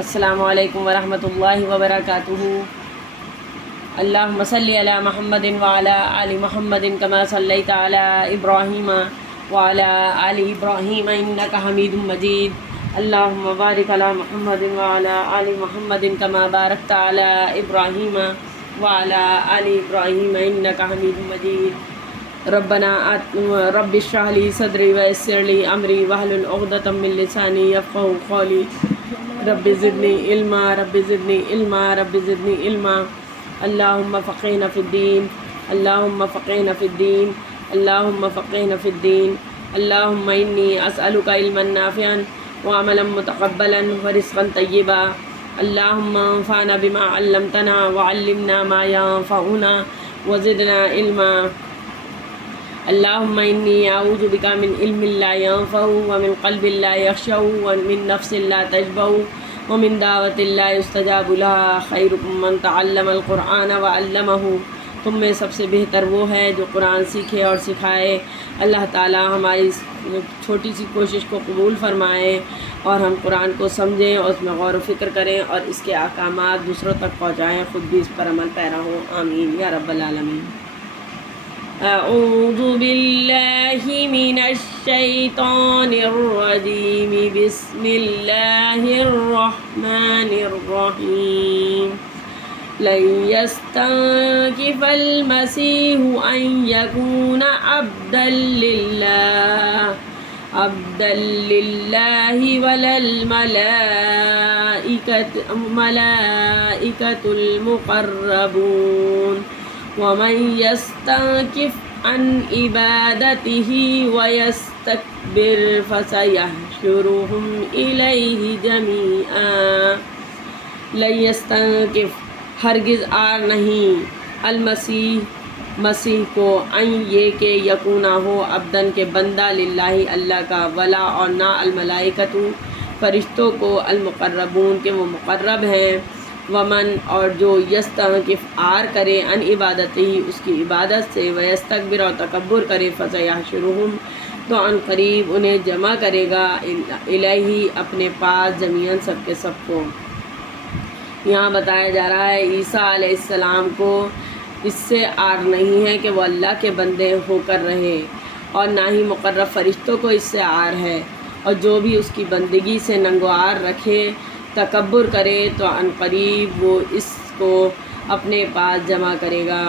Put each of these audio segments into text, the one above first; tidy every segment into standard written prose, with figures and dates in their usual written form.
السلام علیکم ورحمۃ اللہ وبرکاتہ۔ اللہم صلی علی محمد وعلی آل محمد کما صلیت علی ابراہیم وعلی آل ابراہیم انک حمید مجید۔ اللہم بارک علی محمد وعلی آل محمد کما بارکت علی ابراہیم وعلی آل ابراہیم انک حمید مجید۔ رب اشرح لی صدری ویسر لی امری واحلل عقدۃ من لسانی یفقہوا قولی۔ رب زدنی علما رب زدنی علما رب زدنی علما۔ اللہم فقہنا فی الدین اللہم فقہنا فی الدین اللہم فقہنا فی الدین۔ اللہم انی اسألک علما نافعا وعملا متقبلا ورزقا طیبا۔ اللہم انفعنا بما علمتنا وعلمنا ما ينفعنا وزدنا علما۔ اللہم انی اعوذ بک من علم لا ينفع ومن قلب لا یخشع ومن نفس لا تشبع ومن دعوت لا یستجاب لها۔ خیرکم من تعلم القرآن وعلمہ۔ تم میں سب سے بہتر وہ ہے جو قرآن سیکھے اور سکھائے۔ اللہ تعالی ہماری چھوٹی سی کوشش کو قبول فرمائے اور ہم قرآن کو سمجھیں اور اس میں غور و فکر کریں اور اس کے احکامات دوسروں تک پہنچائیں، خود بھی اس پر عمل پیرا ہوں۔ آمین یا رب العالمین۔ اعوذ باللہ من الشیطان الرجیم، بسم اللہ الرحمن الرحیم۔ لن يستنكف المسيح أن يكون عبدا لله ولا الملائكة المقربون ومن يستنكف عن عبادته ويستكبر فسيحشرهم إليه جميعا۔ لن يستنكف ہرگز آر نہیں، مسیح کو، ان یہ کہ یکونا ہو عبدن کے بندہ، للہ اللہ کا، ولا اور نہ الملائکۃ فرشتوں کو، المقربون کے وہ مقرب ہیں، ومن اور جو یستنکف آر کرے، ان عبادت ہی اس کی عبادت سے، ویستکبر اور تکبر کرے، فسیحشرہم تو ان قریب انہیں جمع کرے گا، الیہ اپنے پاس، جمیعاً سب کے سب کو۔ یہاں بتایا جا رہا ہے عیسیٰ علیہ السلام کو اس سے آر نہیں ہے کہ وہ اللہ کے بندے ہو کر رہے، اور نہ ہی مقرب فرشتوں کو اس سے آر ہے، اور جو بھی اس کی بندگی سے ننگوار رکھے، تکبر کرے، تو ان قریب وہ اس کو اپنے پاس جمع کرے گا۔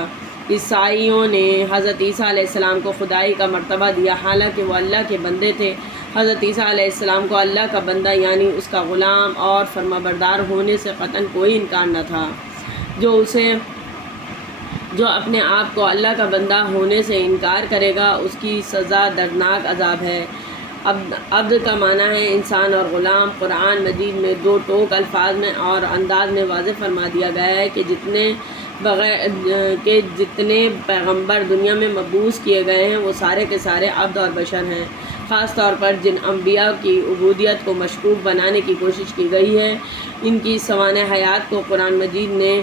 عیسائیوں نے حضرت عیسیٰ علیہ السلام کو خدائی کا مرتبہ دیا، حالانکہ وہ اللہ کے بندے تھے۔ حضرت عیسیٰ علیہ السلام کو اللہ کا بندہ یعنی اس کا غلام اور فرما بردار ہونے سے قطعاً کوئی انکار نہ تھا۔ جو اپنے آپ کو اللہ کا بندہ ہونے سے انکار کرے گا، اس کی سزا دردناک عذاب ہے۔ عبد کا معنی ہے انسان اور غلام۔ قرآن مجید میں دو ٹوک الفاظ میں اور انداز میں واضح فرما دیا گیا ہے کہ جتنے پیغمبر دنیا میں مبعوث کیے گئے ہیں وہ سارے کے سارے عبد اور بشر ہیں۔ خاص طور پر جن انبیاء کی عبودیت کو مشکوک بنانے کی کوشش کی گئی ہے، ان کی سوانح حیات کو قرآن مجید نے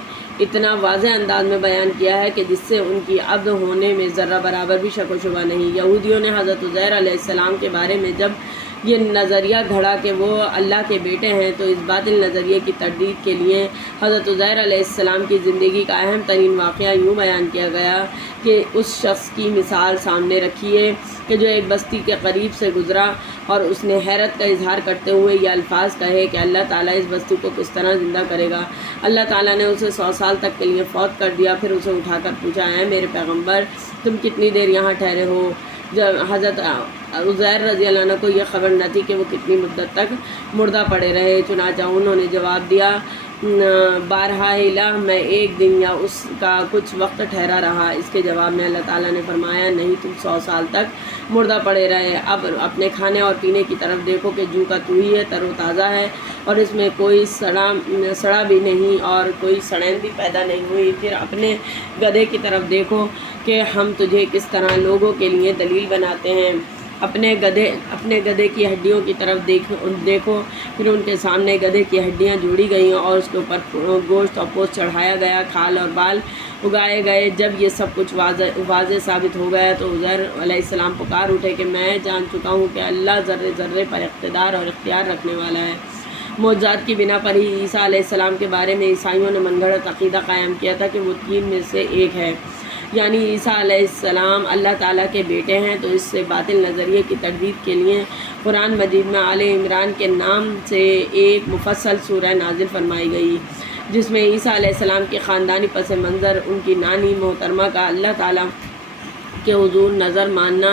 اتنا واضح انداز میں بیان کیا ہے کہ جس سے ان کی عبد ہونے میں ذرہ برابر بھی شک و شبہ نہیں۔ یہودیوں نے حضرت عزیر علیہ السلام کے بارے میں جب یہ نظریہ گھڑا کہ وہ اللہ کے بیٹے ہیں، تو اس باطل نظریے کی تردید کے لیے حضرت عزیر علیہ السلام کی زندگی کا اہم ترین واقعہ یوں بیان کیا گیا کہ اس شخص کی مثال سامنے رکھیے کہ جو ایک بستی کے قریب سے گزرا اور اس نے حیرت کا اظہار کرتے ہوئے یہ الفاظ کہے کہ اللہ تعالیٰ اس بستی کو کس طرح زندہ کرے گا۔ اللہ تعالیٰ نے اسے 100 سال تک کے لیے فوت کر دیا، پھر اسے اٹھا کر پوچھا، اے میرے پیغمبر تم کتنی دیر یہاں ٹھہرے ہو؟ جب حضرت عزیر رضی اللہ عنہ کو یہ خبر نہ تھی کہ وہ کتنی مدت تک مردہ پڑے رہے، چنانچہ انہوں نے جواب دیا، 12 الہ میں ایک دن یا اس کا کچھ وقت ٹھہرا رہا۔ اس کے جواب میں اللہ تعالیٰ نے فرمایا، نہیں، تم 100 سال تک مردہ پڑے رہے۔ اب اپنے کھانے اور پینے کی طرف دیکھو کہ جو کا تو ہی ہے، تر و تازہ ہے، اور اس میں کوئی سڑا بھی نہیں اور کوئی سڑین بھی پیدا نہیں ہوئی۔ پھر اپنے گدھے کی طرف دیکھو کہ ہم تجھے کس طرح لوگوں کے لیے دلیل بناتے ہیں۔ اپنے گدھے کی ہڈیوں کی طرف دیکھو، پھر ان کے سامنے گدھے کی ہڈیاں جوڑی گئیں اور اس کے اوپر گوشت اور پوست چڑھایا گیا، کھال اور بال اگائے گئے۔ جب یہ سب کچھ واضح ثابت ہو گیا تو عزیر علیہ السلام پکار اٹھے کہ میں جان چکا ہوں کہ اللہ ذرے ذرے پر اقتدار اور اختیار رکھنے والا ہے۔ معجزات کی بنا پر ہی عیسیٰ علیہ السلام کے بارے میں عیسائیوں نے من گھڑت عقیدہ قائم کیا تھا کہ وہ 3 میں سے ایک ہے، یعنی عیسیٰ علیہ السلام اللہ تعالیٰ کے بیٹے ہیں۔ تو اس سے باطل نظریے کی تردید کے لیے قرآن مجید میں آل عمران کے نام سے ایک مفصل سورہ نازل فرمائی گئی، جس میں عیسیٰ علیہ السلام کے خاندانی پس منظر، ان کی نانی محترمہ کا اللہ تعالیٰ کے حضور نظر ماننا،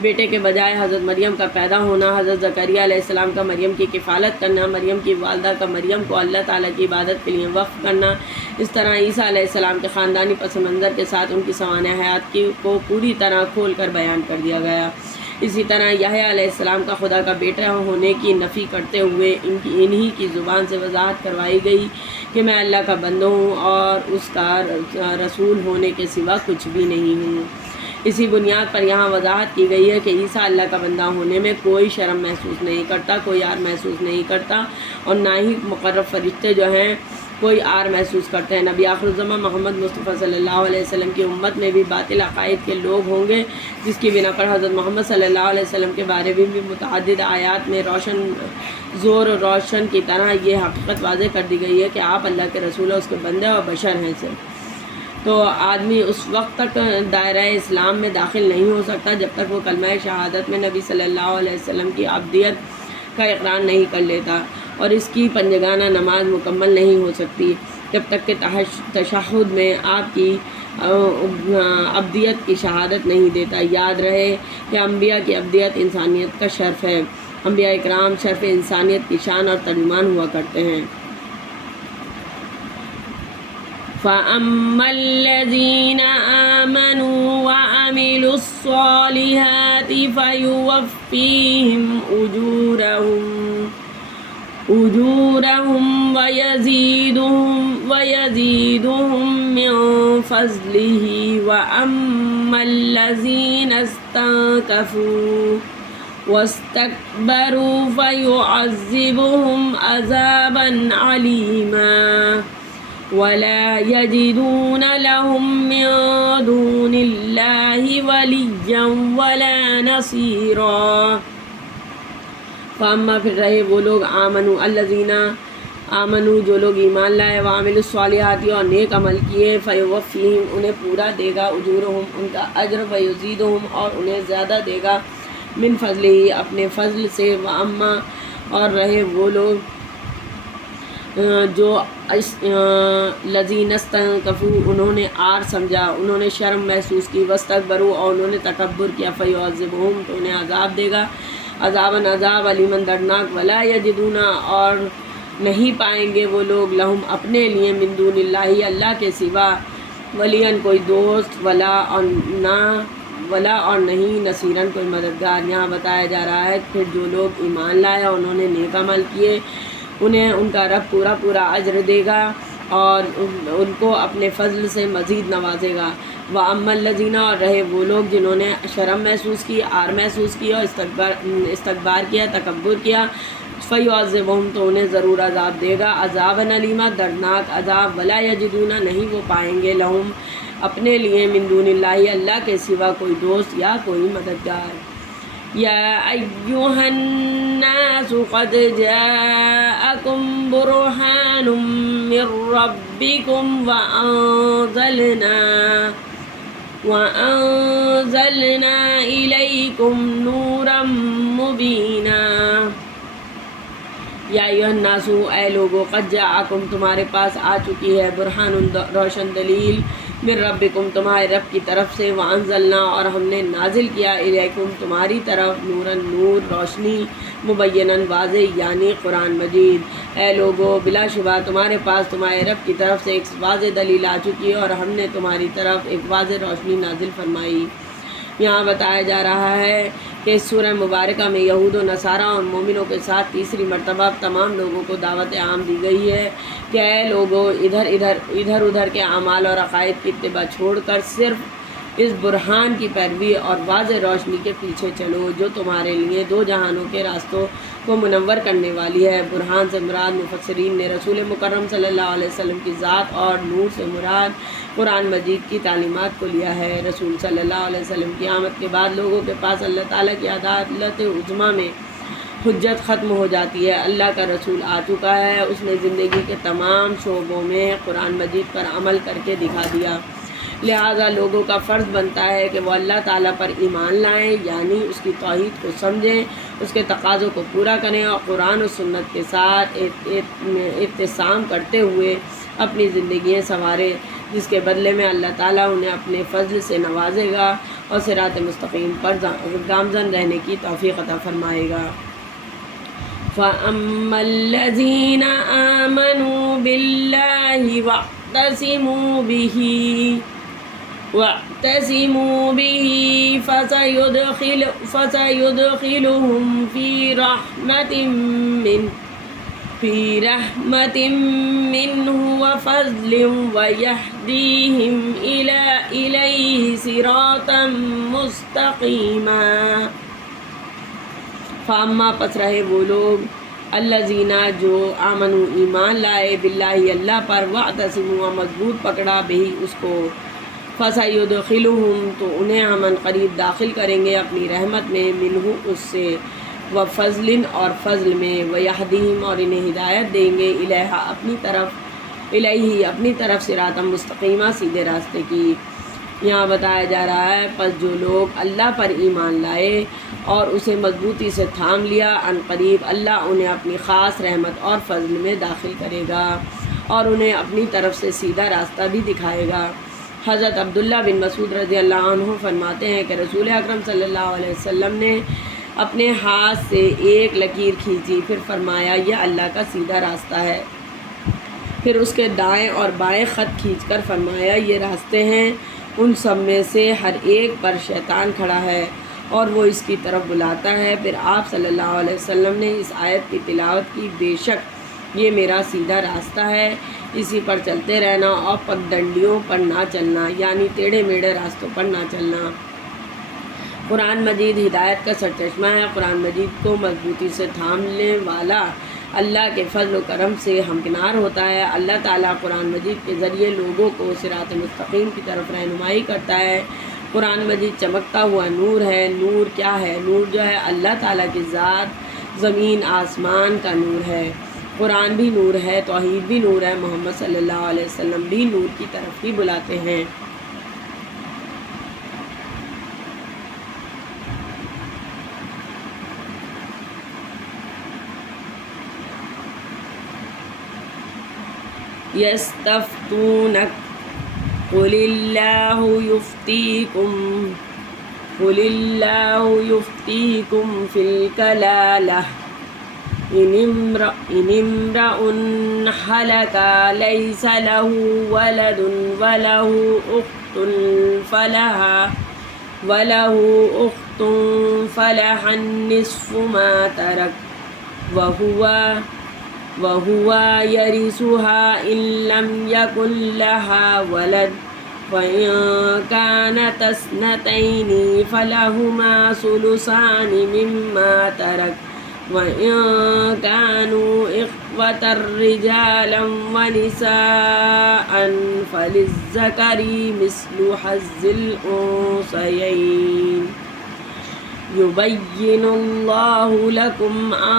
بیٹے کے بجائے حضرت مریم کا پیدا ہونا، حضرت زکریا علیہ السلام کا مریم کی کفالت کرنا، مریم کی والدہ کا مریم کو اللہ تعالیٰ کی عبادت کے لیے وقف کرنا، اس طرح عیسیٰ علیہ السلام کے خاندانی پس منظر کے ساتھ ان کی سوانح حیات کو پوری طرح کھول کر بیان کر دیا گیا۔ اسی طرح یحییٰ علیہ السلام کا خدا کا بیٹا ہونے کی نفی کرتے ہوئے انہی کی زبان سے وضاحت کروائی گئی کہ میں اللہ کا بندہ ہوں اور اس کا رسول ہونے کے سوا کچھ بھی نہیں ہوں۔ اسی بنیاد پر یہاں وضاحت کی گئی ہے کہ عیسیٰ اللہ کا بندہ ہونے میں کوئی شرم محسوس نہیں کرتا، کوئی عار محسوس نہیں کرتا، اور نہ ہی مقرب فرشتے جو ہیں کوئی عار محسوس کرتے ہیں۔ نبی آخر الزمان محمد مصطفیٰ صلی اللہ علیہ وسلم کی امت میں بھی باطل عقائد کے لوگ ہوں گے، جس کی بنا پر حضرت محمد صلی اللہ علیہ وسلم کے بارے میں بھی متعدد آیات میں زور و روشن کی طرح یہ حقیقت واضح کر دی گئی ہے کہ آپ اللہ کے رسول اور اس کے بندے اور بشر ہیں سے۔ تو آدمی اس وقت تک دائرہ اسلام میں داخل نہیں ہو سکتا جب تک وہ کلمہ شہادت میں نبی صلی اللہ علیہ وسلم کی عبدیت کا اقرار نہیں کر لیتا، اور اس کی پنجگانہ نماز مکمل نہیں ہو سکتی جب تک کہ تشہد میں آپ کی عبدیت کی شہادت نہیں دیتا۔ یاد رہے کہ انبیاء کی عبدیت انسانیت کا شرف ہے، انبیاء اکرام شرف انسانیت کی شان اور ترجمان ہوا کرتے ہیں۔ فَأَمَّا الَّذِينَ آمَنُوا وَعَمِلُوا الصَّالِحَاتِ فَيُوَفِّيهِمْ أُجُورَهُمْ وَيَزِيدُهُمْ مِنْ فَضْلِهِ وَأَمَّا الَّذِينَ اسْتَنكَفُوا وَاسْتَكْبَرُوا فَيُعَذِّبُهُمْ عَذَابًا عَلِيمًا وَلَا يَجِدُونَ لَهُم مِّن دُونِ اللَّهِ وَلِيًّا وَلَا نَصِيرًا۔ فَأَمَّا پھر رہے وہ لوگ آمنوا الذین آمنوا جو لوگ ایمان لائے، وعملوا الصالحات اور نیک عمل کیے، فیوفیہم انہیں پورا دے گا، اجورہم ان کا اجر، ویزیدہم اور انہیں زیادہ دے گا، من فضلہ اپنے فضل سے، واما اور رہے وہ لوگ جو الذین استنکفوا انہوں نے عار سمجھا، انہوں نے شرم محسوس کی، واستکبروا اور انہوں نے تکبر کیا، فیعذبہم تو انہیں عذاب دے گا، عذاباً عذاب، علیماً دردناک، ولا یجدون اور نہیں پائیں گے وہ لوگ لہم اپنے لیے، من دون اللہ اللہ کے سوا، ولیاً کوئی دوست، ولا اور نہیں نصیراً کوئی مددگار۔ یہاں بتایا جا رہا ہے پھر جو لوگ ایمان لائے اور انہوں نے نیک عمل کیے انہیں ان کا رب پورا اجر دے گا اور ان کو اپنے فضل سے مزید نوازے گا۔ وَأَمَّا الَّذِينَ اور رہے وہ لوگ جنہوں نے شرم محسوس کی، عار محسوس کی اور استکبار کیا، تکبر کیا، فَيُعَذِّبُهُمْ تو انہیں ضرور عذاب دے گا، عذابًا علیما دردناک عذاب، وَلَا يَجِدُونَ نہیں وہ پائیں گے لہم اپنے لیے، من دون اللہ اللہ کے سوا کوئی دوست یا کوئی مددگار۔ یا ایھا الناس قد جاءکم برہان من ربکم وأنزلنا إلیکم نورا مبینا۔ یا ایھا الناس اے لوگو، قد جاءکم تمہارے پاس آ چکی ہے، برہان روشن دلیل، من ربکم تمہارے رب کی طرف سے، وانزلنا اور ہم نے نازل کیا، الیکم تمہاری طرف، نوراً نور روشنی، مبیناً واضح یعنی قرآن مجید۔ اے لوگو بلا شبہ تمہارے پاس تمہارے رب کی طرف سے ایک واضح دلیل آ چکی ہے اور ہم نے تمہاری طرف ایک واضح روشنی نازل فرمائی۔ یہاں بتایا جا رہا ہے کہ اس سورہ مبارکہ میں یہود و نصارہ اور مومنوں کے ساتھ تیسری مرتبہ تمام لوگوں کو دعوت عام دی گئی ہے کہ اے لوگوں ادھر ادھر کے اعمال اور عقائد کی اتباع چھوڑ کر صرف اس برہان کی پیروی اور واضح روشنی کے پیچھے چلو جو تمہارے لیے دو جہانوں کے راستوں کو منور کرنے والی ہے۔ برہان سے مراد مفسرین نے رسول مکرم صلی اللہ علیہ وسلم کی ذات اور نور سے مراد قرآن مجید کی تعلیمات کو لیا ہے۔ رسول صلی اللہ علیہ وسلم کی آمد کے بعد لوگوں کے پاس اللہ تعالیٰ کی عدالت عظمیٰ میں حجت ختم ہو جاتی ہے۔ اللہ کا رسول آ چکا ہے، اس نے زندگی کے تمام شعبوں میں قرآن مجید پر عمل کر کے دکھا دیا، لہٰذا لوگوں کا فرض بنتا ہے کہ وہ اللہ تعالیٰ پر ایمان لائیں، یعنی اس کی توحید کو سمجھیں، اس کے تقاضوں کو پورا کریں اور قرآن و سنت کے ساتھ اعتصام کرتے ہوئے اپنی زندگیاں سنواریں، جس کے بدلے میں اللہ تعالیٰ انہیں اپنے فضل سے نوازے گا اور صراط مستقیم پر گامزن رہنے کی توفیق عطا فرمائے گا۔ فَأَمَّا الَّذِينَ آمَنُوا بِاللَّهِ واعتصموا به فسيدخلهم في رحمة منه وفضل ويهديهم إليه صراطا مستقيما۔ فاما پس رہے وہ لوگ الذین جو آمنوا ایمان لائے باللہ اللہ پر، واعتصموا مضبوط پکڑا بہی اس کو، فسیدخلہم تو انہیں ہم قریب داخل کریں گے اپنی رحمت میں، منہ اس سے، وفضل اور فضل میں، ویہدیہم اور انہیں ہدایت دیں گے، الیہ اپنی طرف صراطا مستقیمہ سیدھے راستے کی۔ یہاں بتایا جا رہا ہے پس جو لوگ اللہ پر ایمان لائے اور اسے مضبوطی سے تھام لیا، ان قریب اللہ انہیں اپنی خاص رحمت اور فضل میں داخل کرے گا اور انہیں اپنی طرف سے سیدھا راستہ بھی دکھائے گا۔ حضرت عبداللہ بن مسعود رضی اللہ عنہ فرماتے ہیں کہ رسول اکرم صلی اللہ علیہ وسلم نے اپنے ہاتھ سے ایک لکیر کھینچی، پھر فرمایا یہ اللہ کا سیدھا راستہ ہے، پھر اس کے دائیں اور بائیں خط کھینچ کر فرمایا یہ راستے ہیں، ان سب میں سے ہر ایک پر شیطان کھڑا ہے اور وہ اس کی طرف بلاتا ہے۔ پھر آپ صلی اللہ علیہ وسلم نے اس آیت کی تلاوت کی، بے شک یہ میرا سیدھا راستہ ہے، اسی پر چلتے رہنا اور پگڈنڈیوں پر نہ چلنا، یعنی ٹیڑھے میڑھے راستوں پر نہ چلنا۔ قرآن مجید ہدایت کا سرچشمہ ہے، قرآن مجید کو مضبوطی سے تھامنے والا اللہ کے فضل و کرم سے ہمکنار ہوتا ہے۔ اللہ تعالیٰ قرآن مجید کے ذریعے لوگوں کو صراط مستقیم کی طرف رہنمائی کرتا ہے۔ قرآن مجید چمکتا ہوا نور ہے۔ نور کیا ہے؟ نور جو ہے اللہ تعالیٰ کی ذات، زمین آسمان کا نور ہے۔ قرآن بھی نور ہے، توحید بھی نور ہے، محمد صلی اللہ علیہ وسلم بھی نور کی طرف ہی بلاتے ہیں۔ يستفتونك قل الله يفتيكم في الكلالة إن امرأ هلك ليس له ولد وله أخت فلها النصف ما ترك وهو يرثها إن لم يكن لها ولد، وإن كانت اثنتين فلهما ثلثان مما ترك، وإن كانوا إخوة رجالا ونساء فللذكر مثل حظ الأنثيين، يبين الله لكم أن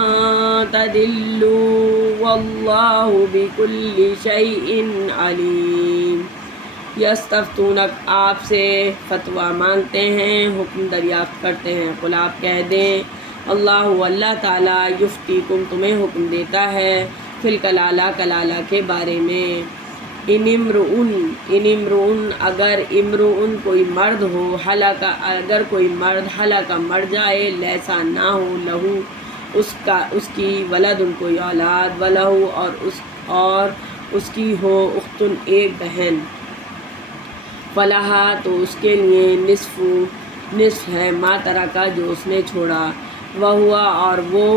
تضلوا والله بكل شيء عليم۔ یستفتونک آپ سے فتویٰ مانگتے ہیں، حکم دریافت کرتے ہیں، قل آپ کہہ دیں اللہ تعالیٰ یفتیکم تمہیں حکم دیتا ہے، فی الکلالہ کلالہ کے بارے میں، ان امرؤن اگر امرؤن کوئی مرد ہو، اگر کوئی مرد ہلاکا مر جائے، لیسا نہ ہو، لہو اس کی ولد کوئی اولاد، ولہو اور اس کی ہو اختن ایک بہن، فلہا تو اس کے لیے نصف ہے، ما ترکا جو اس نے چھوڑا، وہوا اور وہ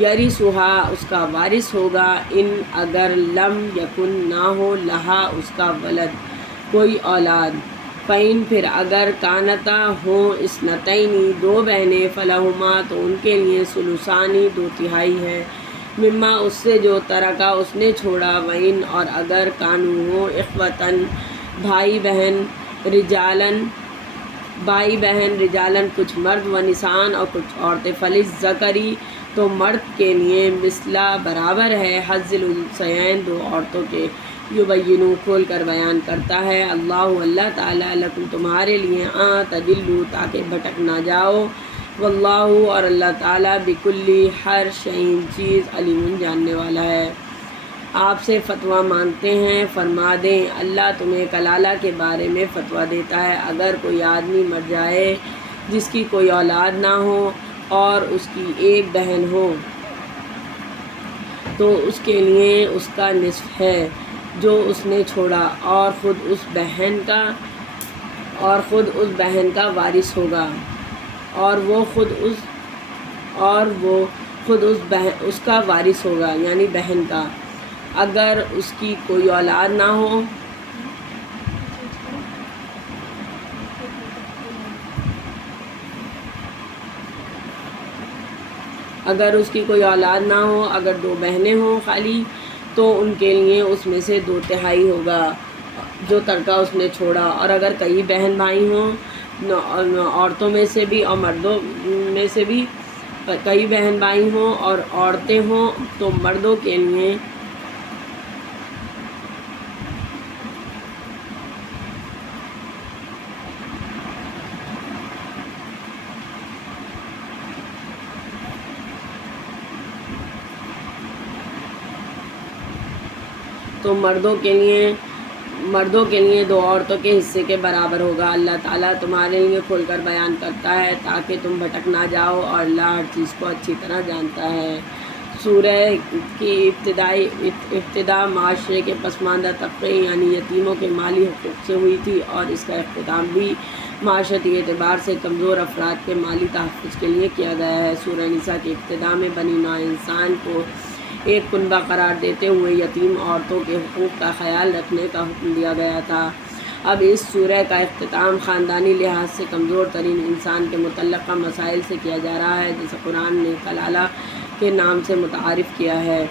یرثھا اس کا وارث ہوگا، ان اگر لم یکن نہ ہو لہا اس کا ولد کوئی اولاد، فین پھر اگر کانتا ہوں اثنتین دو بہنیں، فلہما تو ان کے لیے ثلثانی دو تہائی ہے، مما اس سے جو ترکا اس نے چھوڑا، وین اور اگر کانو ہوں اخوتن بھائی بہن رجالن کچھ مرد، و نسان اور کچھ عورتیں، فللذکری تو مرد کے لیے مثلا برابر ہے حظ الانثیین دو عورتوں کے۔ یبینو کھول کر بیان کرتا ہے اللہ تعالیٰ لکم تمہارے لیے تدلوا تاکہ بھٹک نہ جاؤ، واللہ اور اللہ تعالیٰ بکلی ہر شیء چیز علیم جاننے والا ہے۔ آپ سے فتویٰ مانگتے ہیں، فرما دیں اللہ تمہیں کلالہ کے بارے میں فتویٰ دیتا ہے۔ اگر کوئی آدمی مر جائے جس کی کوئی اولاد نہ ہو اور اس کی ایک بہن ہو تو اس کے لیے اس کا نصف ہے جو اس نے چھوڑا، اور خود اس بہن کا وارث ہوگا، اور وہ خود اس کا وارث ہوگا یعنی بہن کا، اگر اس کی کوئی اولاد نہ ہو۔ اگر اس کی کوئی اولاد نہ ہو، اگر دو بہنیں ہوں خالی، تو ان کے لیے اس میں سے 2/3 ہوگا جو ترکہ اس نے چھوڑا، اور اگر کئی بہن بھائی ہوں عورتوں میں سے بھی اور مردوں میں سے بھی، کئی بہن بھائی ہوں اور عورتیں ہوں تو مردوں کے لیے مردوں کے لیے 2 عورتوں کے حصے کے برابر ہوگا۔ اللہ تعالیٰ تمہارے لیے کھول کر بیان کرتا ہے تاکہ تم بھٹک نہ جاؤ، اور اللہ ہر چیز کو اچھی طرح جانتا ہے۔ سورہ کی ابتدا معاشرے کے پسماندہ طبقے یعنی یتیموں کے مالی حقوق سے ہوئی تھی، اور اس کا اختتام بھی معاشرتی اعتبار سے کمزور افراد کے مالی تحفظ کے لیے کیا گیا ہے۔ سورہ نساء کی ابتدا میں بنی نوع انسان کو ایک کنبہ قرار دیتے ہوئے یتیم عورتوں کے حقوق کا خیال رکھنے کا حکم دیا گیا تھا۔ اب اس سورہ کا اختتام خاندانی لحاظ سے کمزور ترین انسان کے متعلقہ مسائل سے کیا جا رہا ہے، جسے قرآن نے کلالہ کے نام سے متعارف کیا ہے۔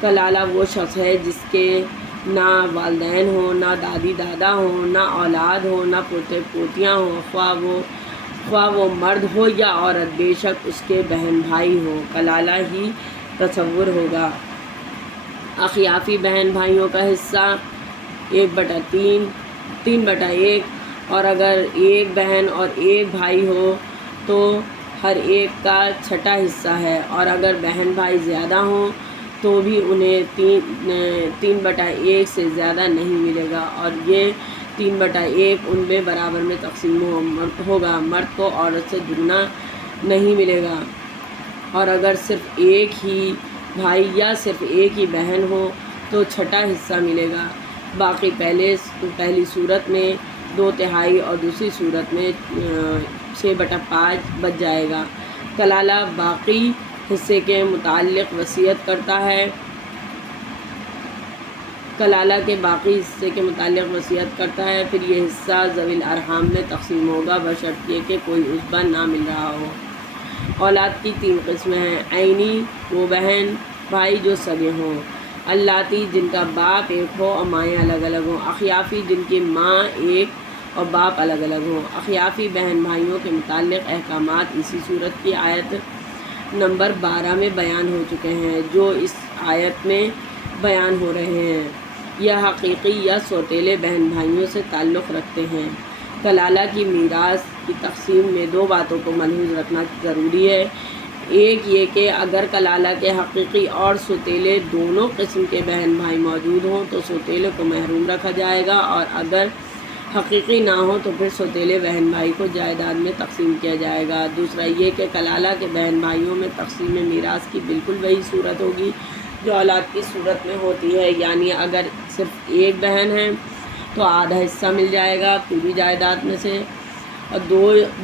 کلالہ وہ شخص ہے جس کے نہ والدین ہوں، نہ دادی دادا ہوں، نہ اولاد ہو، نہ پوتے پوتیاں ہوں، خواہ وہ مرد ہو یا عورت، بے شک اس کے بہن بھائی ہوں، کلالہ ہی تصور ہوگا۔ اخیافی بہن بھائیوں کا حصہ 1/3 اور اگر ایک بہن اور ایک بھائی ہو تو ہر ایک کا 1/6 حصہ ہے، اور اگر بہن بھائی زیادہ ہوں تو بھی انہیں 3/1 سے زیادہ نہیں ملے گا، اور یہ 3/1 ان میں برابر میں تقسیم ہوگا، مرد کو عورت سے دگنا نہیں ملے گا، اور اگر صرف ایک ہی بھائی یا صرف ایک ہی بہن ہو تو 1/6 حصہ ملے گا، باقی پہلی صورت میں 2/3 اور دوسری صورت میں 6/5 بچ جائے گا۔ کلالہ باقی حصے کے متعلق وصیت کرتا ہے، پھر یہ حصہ ذوی الارحام میں تقسیم ہوگا بشرط یہ کہ کوئی عصبہ نہ مل رہا ہو۔ اولاد کی 3 قسمیں ہیں: عینی وہ بہن بھائی جو سگے ہوں، اللاتی جن کا باپ ایک ہو اور مائیں الگ الگ ہوں، اخیافی جن کی ماں ایک اور باپ الگ الگ ہوں۔ اخیافی بہن بھائیوں کے متعلق احکامات اسی صورت کی آیت نمبر 12 میں بیان ہو چکے ہیں جو اس آیت میں بیان ہو رہے ہیں۔ یہ حقیقی یا سوتیلے بہن بھائیوں سے تعلق رکھتے ہیں۔ کلالہ کی میراث کی تقسیم میں 2 باتوں کو ملحوظ رکھنا ضروری ہے۔ ایک یہ کہ اگر کلالہ کے حقیقی اور سوتیلے دونوں قسم کے بہن بھائی موجود ہوں تو سوتیلے کو محروم رکھا جائے گا، اور اگر حقیقی نہ ہو تو پھر سوتیلے بہن بھائی کو جائیداد میں تقسیم کیا جائے گا۔ دوسرا یہ کہ کلالہ کے بہن بھائیوں میں تقسیم میراث کی بالکل وہی صورت ہوگی جو اولاد کی صورت میں ہوتی ہے، یعنی اگر صرف ایک بہن ہے تو آدھا حصہ مل جائے گا پوری جائیداد میں سے، اور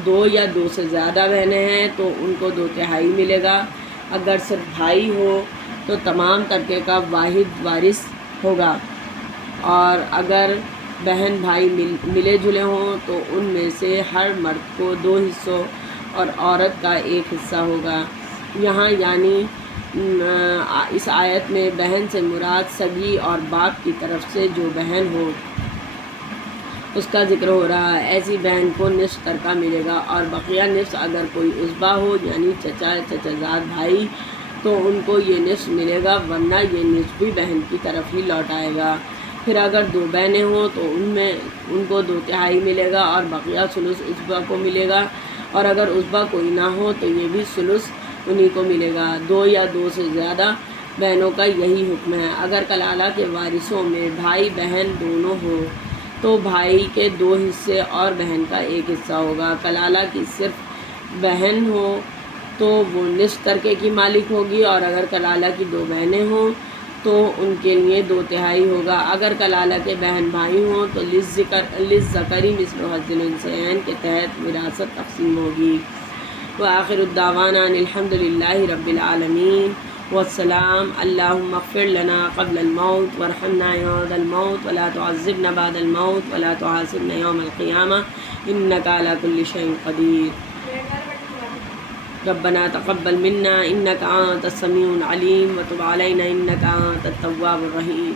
دو یا 2 سے زیادہ بہنیں ہیں تو ان کو 2/3 ملے گا۔ اگر صرف بھائی ہو تو تمام ترکے کا واحد وارث ہوگا، اور اگر بہن بھائی ملے جلے ہوں تو ان میں سے ہر مرد کو 2 حصوں اور عورت کا 1 حصہ ہوگا۔ یہاں یعنی اس آیت میں بہن سے مراد سگی اور باپ کی طرف سے جو بہن ہو، اس کا ذکر ہو رہا ہے۔ ایسی بہن کو نصف ترکہ ملے گا اور بقیہ نصف اگر کوئی عصبہ ہو یعنی چچا چچازاد بھائی تو ان کو یہ نصف ملے گا، ورنہ یہ نصف بھی بہن کی طرف ہی لوٹ آئے گا۔ پھر اگر 2 بہنیں ہوں تو ان کو 2/3 ملے گا اور بقیہ ثلث عصبہ کو ملے گا، اور اگر عصبہ کوئی نہ ہو تو یہ بھی ثلث انہی کو ملے گا۔ 2 یا 2 سے زیادہ بہنوں کا یہی حکم ہے۔ اگر کلالہ کے وارثوں میں بھائی بہن دونوں ہوں تو بھائی کے 2 حصے اور بہن کا 1 حصہ ہوگا۔ کلالہ کی صرف بہن ہو تو وہ نصف ترکے کی مالک ہوگی، اور اگر کلالہ کی 2 بہنیں ہوں تو ان کے لیے 2/3 ہوگا۔ اگر کلالہ کے بہن بھائی ہوں تو للذکر مثل حظ الانثیین کے تحت وراثت تقسیم ہوگی۔ وآخر الدعوانا ان الحمد للہ رب العالمین والسلام۔ اللہم اغفر لنا قبل الموت وارحمنا بعد الموت ولا تعذبنا بعد الموت ولا تحاسبنا یوم القیامہ انک علی کل شیء قدیر۔ ربنا تقبل منا انک انت السمیع العلیم وتب علینا انک انت التواب الرحیم۔